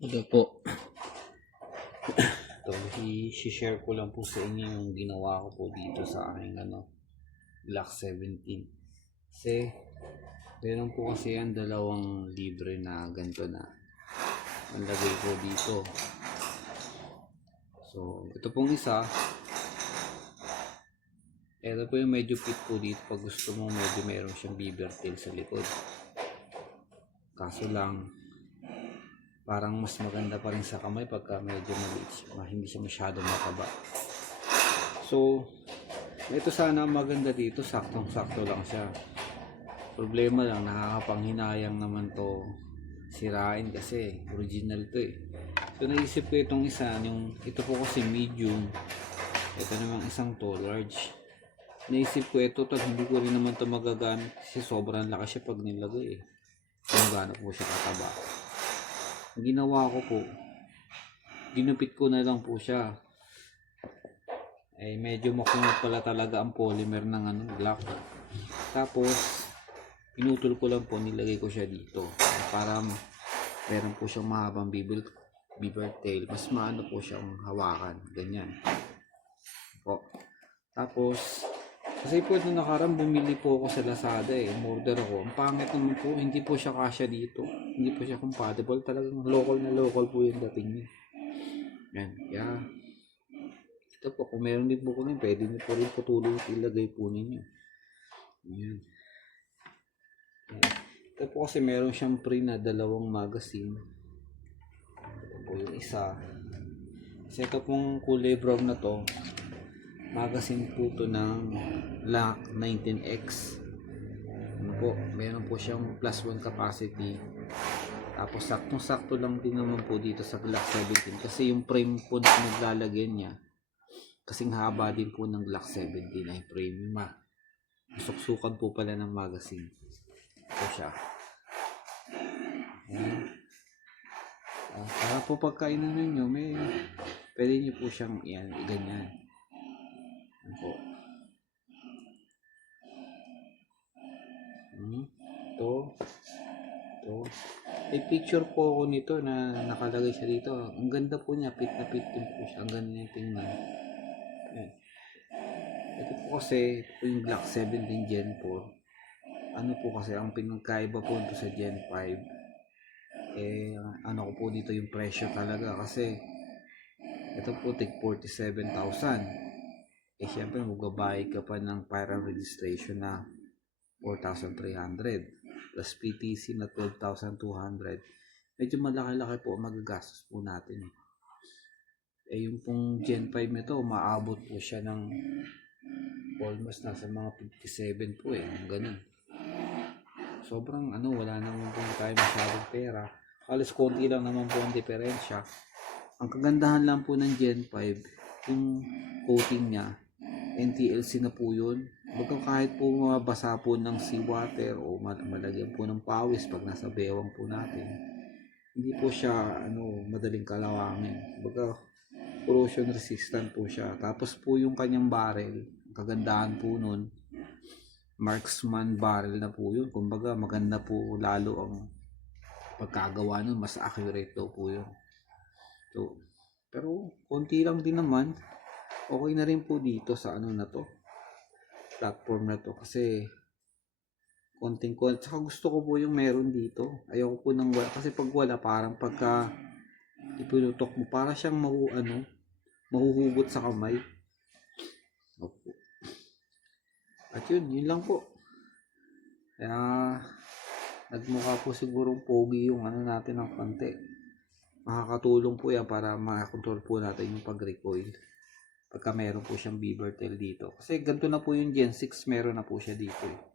Ito po. Ito, i-share ko lang po sa inyo yung ginawa ko po dito sa aking Glock 17. Kasi, meron po kasi yan dalawang libre na ganito na ang lagay ko dito. So, ito pong isa. Ito po yung medyo fit po dito pag gusto mo medyo meron siyang beaver tail sa likod. Kaso lang, parang mas maganda pa rin sa kamay pagka medyo maliit, hindi siya masyadong mataba. So, ito sana maganda dito, saktong-sakto lang siya. Problema lang, nakakapanghinayang naman to sirain kasi original to eh. So, naisip ko itong isa, ito po kasi medium, ito namang isang to large. Naisip ko ito, hindi ko rin naman to magagamit kasi sobrang laki siya pag nilagay eh. Kung gaano po siya kataba. Ang ginawa ko po, ginupit ko na lang po siya. Eh medyo makunat pala talaga ang polymer ng Glock. Tapos pinutol ko lang po, nilagay ko siya dito para meron po siyang mahabang beaver tail, mas maano po siyang hawakan, ganyan po. Tapos kasi po nung nakaraan bumili po ako sa Lazada eh, umorder ako. Ang pangit naman po, hindi po siya kasya dito. Hindi po siya compatible. Talagang local na local po yung dating niya. Yan. Kaya, ito po, kung meron din po kung pwede niyo po rin putulong ilagay po ninyo. Yan. Ito po kasi meron siyang pre na dalawang magazine. Ito po yung isa. Kasi ito pong kulay brown na to, magazine po ito ng Glock 19X. Ano po, meron po siyang +1 capacity. Tapos saktong-sakto lang din naman po dito sa Glock 17 kasi yung frame po na naglalagyan niya kasing haba din po ng Glock 17 ay frame suksukan po pala ng magazine. Ito siya. Para po pagkainan ninyo, pwede niyo po siyang ganyan. Po. Ito. May picture po ako nito na nakalagay siya dito. Ang ganda po niya, fit na fit din po siya. Ang ganda niya tingnan. Ayan. Ito po kasi yung Glock 17 Gen 4. Ano po kasi ang pinagkaiba po ito sa Gen 5. Ano ko po dito yung presyo talaga kasi ito po tig 47,000. Syempre magbabayad ka pa ng firearm registration na 4,300 plus PTC na 12,200. Medyo malaki-laki po magagastos po natin. Yung pong Gen 5 nito, maabot po siya ng almost nasa mga 57 po ganun. Sobrang wala naman po tayo masyadong pera. Halos konti lang naman po ang diferensya. Ang kagandahan lang po ng Gen 5, yung coating niya, NTLC na po yun. Baga kahit po mabasa po ng seawater o malagyan po ng pawis pag nasa bewang po natin, hindi po siya madaling kalawangin. Baga corrosion resistant po siya. Tapos po yung kanyang barrel, kagandahan po nun, marksman barrel na po yun. Kumbaga maganda po lalo ang pagkagawa nun, mas accurate daw po yun. So, pero konti lang din naman. Okay na rin po dito sa na to, platform na to, kasi konting saka gusto ko po yung meron dito. Ayoko po nang wala, kasi pag wala parang pagka ipinutok mo para siyang mahuhugot sa kamay. Opo. At yun lang po. Kaya nagmukha po sigurong pogi yung natin ng konti. Makakatulong po yan para makakontrol po natin yung pag-recoil pagka meron po siyang beaver tail dito. Kasi ganito na po yung Gen 6, meron na po siya dito